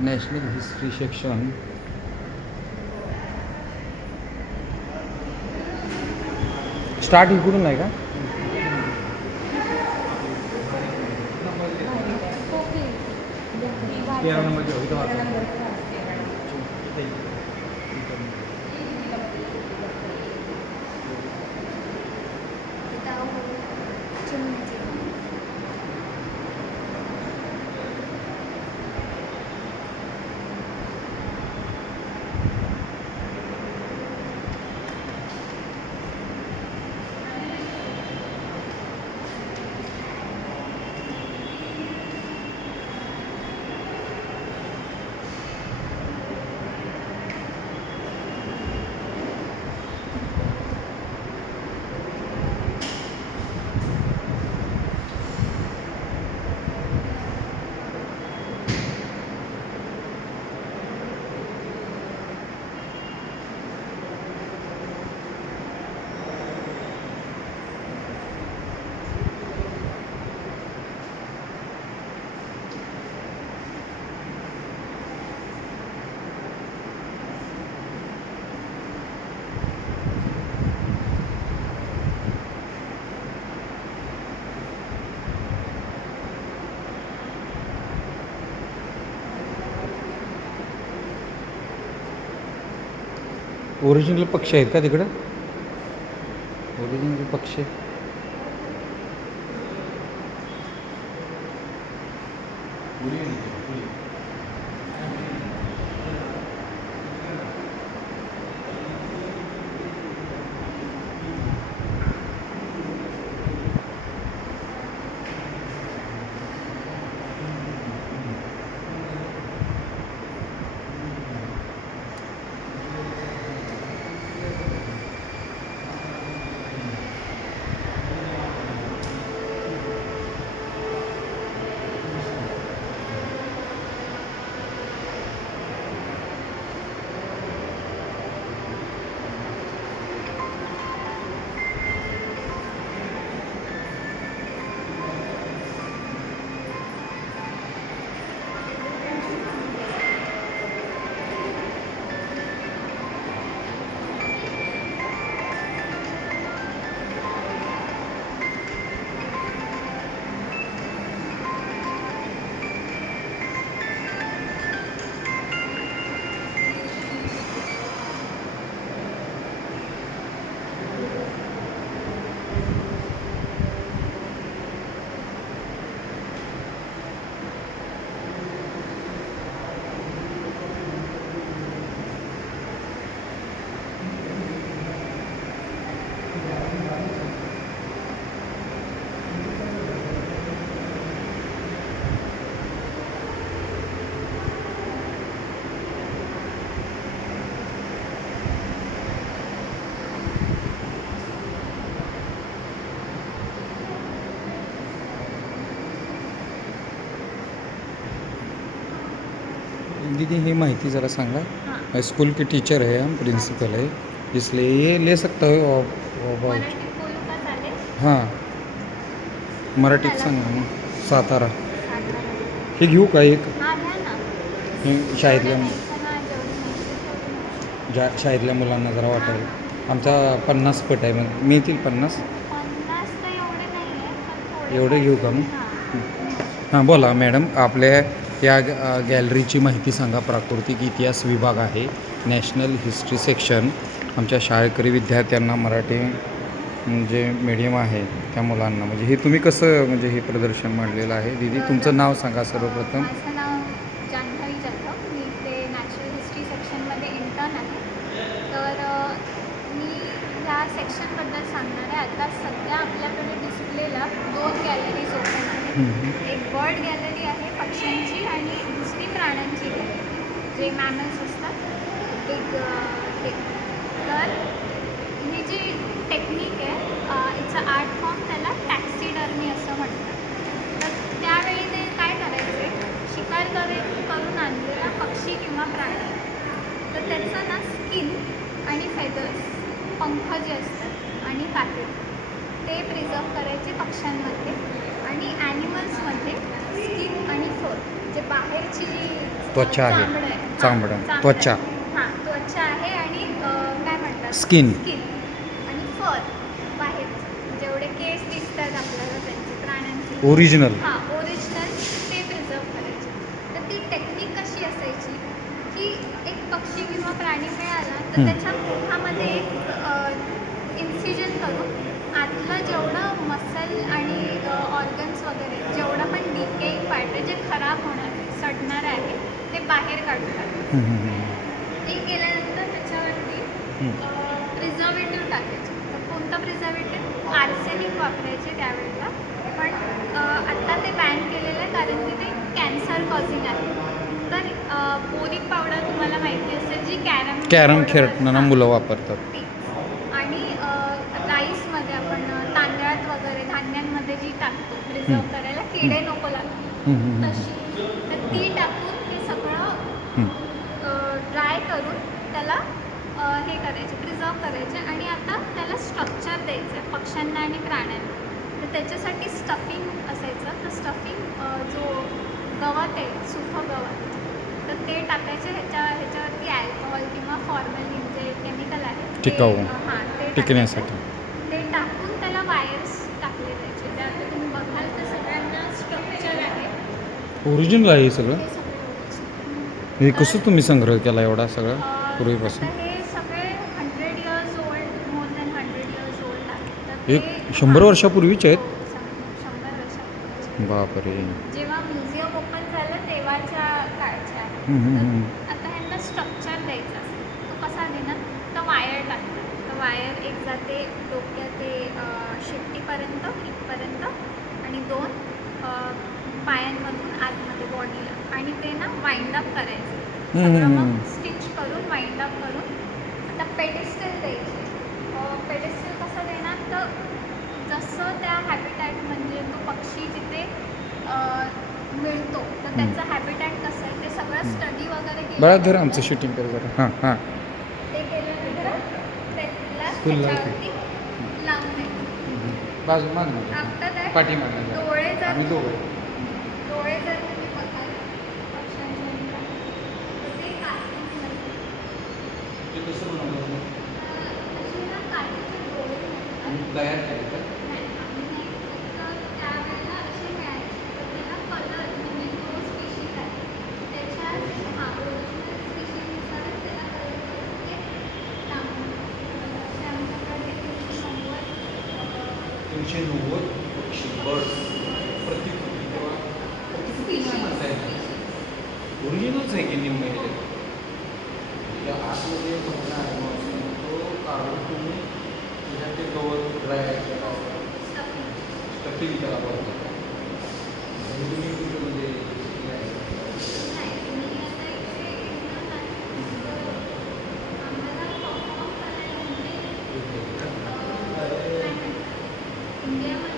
National history section. Start इकडून नाही का? ओरिजिनल पक्षी आहेत का तिकडं? ओरिजिनल पक्षी दीदी ही माहिती ज़रा सांगा. मैं स्कूल की टीचर है, हम प्रिंसिपल है, इसलिए ये ले सकता हो हां मराठीत सांगा मग. सातारा हे घेऊ का एक? शाळेतल्या शाळेतल्या मुलांना जरा वाटेल. आमचा 50 पट आहे, मग मिळतील 50? एवढे घेऊ का मग? हां बोला मॅडम. आपल्या या गॅलरीची माहिती सांगा. प्राकृतिक इतिहास विभाग आहे, नॅशनल हिस्ट्री सेक्शन. आमच्या शाळकरी विद्यार्थ्यांना मराठी म्हणजे मीडियम आहे त्या मुलांना, म्हणजे हे तुम्ही कसं म्हणजे हे प्रदर्शन मांडलेलं आहे? दीदी तुमचं नाव सांगा सर्वप्रथम. माझं नाव जान्हवी जाधव. मी ते नॅचरल हिस्ट्री सेक्शनमध्ये इंटर्न आहे. तर मी ह्या सेक्शनबद्दल सांगणार आहे. आता सध्या आपल्याकडे डिस्प्लेला 2 गॅलरीज ओपन आहेत. एक बर्ड गॅलरी आहे पक्ष्यांची, आणि दुसरी प्राण्यांची गॅलरी, जे मॅमल्स असतात. तर ही जी टेक्निक आहे, इट्स आर्ट फॉर्म, त्याला टॅक्सिडर्मी असं म्हणतात. तर त्यावेळी ते काय करायचे, शिकार करून आणलेला पक्षी किंवा प्राणी, तर त्याचं ना स्किन आणि फेदर्स, पंख जे असतात आणि काटे, ते प्रिझर्व करायचे पक्ष्यांमध्ये. आणि ॲनिमल्समध्ये स्किन आणि फर, जे बाहेरची जी त्वचा आहे. चामडं आहे. चामडं. चामडं त्वचा. आहे. हां, त्वचा आहे आणि काय म्हणतात स्किन. आणि फर बाहेर जेवढे केस दिसतात आपल्याला त्यांचे प्राण्यांचे ओरिजिनल. हां ओरिजिनल ते प्रिझर्व करायचे. तर ती टेक्निक कशी असायची की एक पक्षी किंवा प्राणी मिळाला तर त्याच्या मुखामध्ये एक इन्सिजन करून आतलं जेवढं मसल आणि ऑर्गन्स वगैरे जेवढं पण डिकेइंग पार्ट आहे जे खराब होणार आहे सडणार आहे ते बाहेर काढतात. ते केल्यानंतर त्याच्यावरती प्रिझर्वेटिव्ह टाकायचे. तर कोणतं प्रिझर्वेटिव्ह आर्सेनिक वापरायचे त्यावेळेला पण आत्ता ते बॅन केलेलं आहे कारण की ते कॅन्सर कॉझिंग आहे. तर बोरिक पावडर तुम्हाला माहिती असेल जी कॅरम खेळताना मुलं वापरतात. ती आणि राईसमध्ये आपण तांदळात वगैरे धान्यांमध्ये जी टाकतो प्रिझर्व करायला किडे नको लागतात तशी तर ती टाकून हे सगळं ड्राय करून त्याला हे करायचे प्रिझर्व करायचे आणि आता त्याला स्ट्रक्चर द्यायचं आहे पक्ष्यांना आणि प्राण्यांना. तर त्याच्यासाठी स्टफिंग असायचं. तर स्टफिंग जो गवत आहे सुखं गवत तर ते टाकायचे ह्याच्यावरती अल्कोहोल किंवा फॉर्मॅलिन जे केमिकल आहे टिकाऊ. हां ते टिकण्यासाठी. टाकायचं. ते टाकून त्याला वायर्स टाकले जायचे. ते आता तुम्ही बघाल तर सगळ्यांना स्ट्रक्चर आहे ओरिजिनल आहे हे सगळं. हे सगळे original. हे कसं तुम्ही संग्रह केला एवढा सगळा पूर्वीपासून? आता हे सगळे 100 years old more than 100 years old आहे. तर एक ते 100 वर्षापूर्वीचे आहेत? हो, 100 वर्षापूर्वीचे. बापरे. जेव्हा म्युझियम ओपन झालं तेव्हाच्या काळच्या आहे. तर आता ह्यांना स्ट्रक्चर द्यायचं असेल तो कसा देणार तर वायर लागतात. तर वायर एक जाते डोक्यात ते शेपटीपर्यंत इथपर्यंत आणि 2 पायांमधून आतमध्ये बॉडीला आणि ते ना वाइंड अप करायचं. सगळं मग स्टिच करून वाइंड अप करून आता पेडिस्टल द्यायचे. पेडिस्टल कसं देणार तर जसं त्या हॅबिटॅट म्हणजे तो पक्षी जिथे मिळतो तर त्याचं हॅबिटॅट कसं आहे ते सगळं स्टडी वगैरे बरं केलं. धर आमचं शूटिंग कर जरा. हां हां. ते केल्यानंतर त्याला फुल त्याच्यावरती लावून द्यायचं. बाजू मागणं आफ्टर दॅट पाठीमागणं डोळे जर आम्ही दोघं. डोळे जर तुम्ही बघाल पक्ष्यांच्या तर ते काचेचे असतात. ते कसं बनवलं असे ना काचेचे डोळे असतात. आणि तयार केलं का? नाही, आम्ही नाही. तर त्यावेळेला असे मिळायचे. तर त्याला कलर म्हणजे जो स्पेशीज आहे त्याच्या ओरिजिनल स्पेशीजनुसारच त्याला कलर करून ते लावून द्यायचे. असे आमच्याकडे 390 पक्षी बर्ड्स प्रतिकृती किंवा प्रतिकृती काय म्हणता येईल ओरिजिनलच आहे की निम्मे त्या आतमध्ये बघणं आहे मग तो काढून तुम्ही त्याच्यात ते गवत ड्राय स्टफिंग त्याला बघतो तुम्ही म्हणजे इंडियामध्ये